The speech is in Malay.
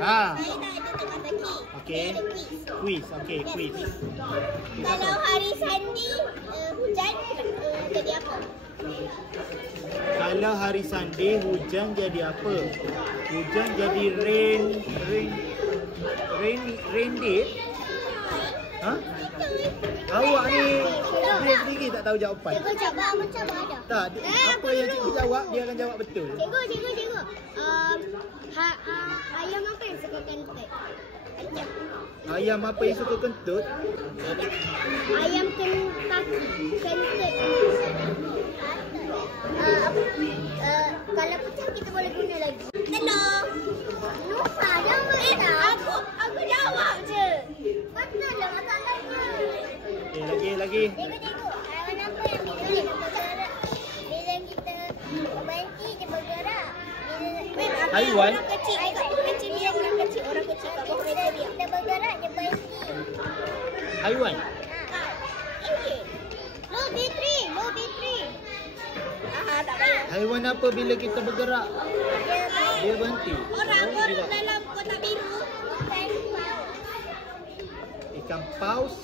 Ha. Saya tak ada teka-teki. Okey. Dia ada quiz. Quiz. Okey, quiz. Kalau hari Sunday hujan jadi apa? Kalau hari Sunday hujan jadi apa? Hujan jadi rain day. Ha? Awak ni dia sendiri tak tahu jawapan. Cikgu cuba ada. Tak, apa yang cikgu jawab dia akan jawab betul. Cikgu. Ayam apa yang suka kentut? Ayam apa yang suka kentut? Ayam kentut. Kalau pecah kita boleh guna lagi. Telur. Nusa jangan aku jawab je. Betul lah masalahnya. Lagi. Cikgu. Haiwan apa yang bila kita bergerak? Bila kita berhenti dia bergerak. Haiwan? Orang kecil dia orang kecil. Bila kita bergerak dia berhenti. Haiwan. Low battery. Tak payah. Haiwan apa bila kita bergerak dia berhenti? Orang dalam kotak biru. Ikan paus.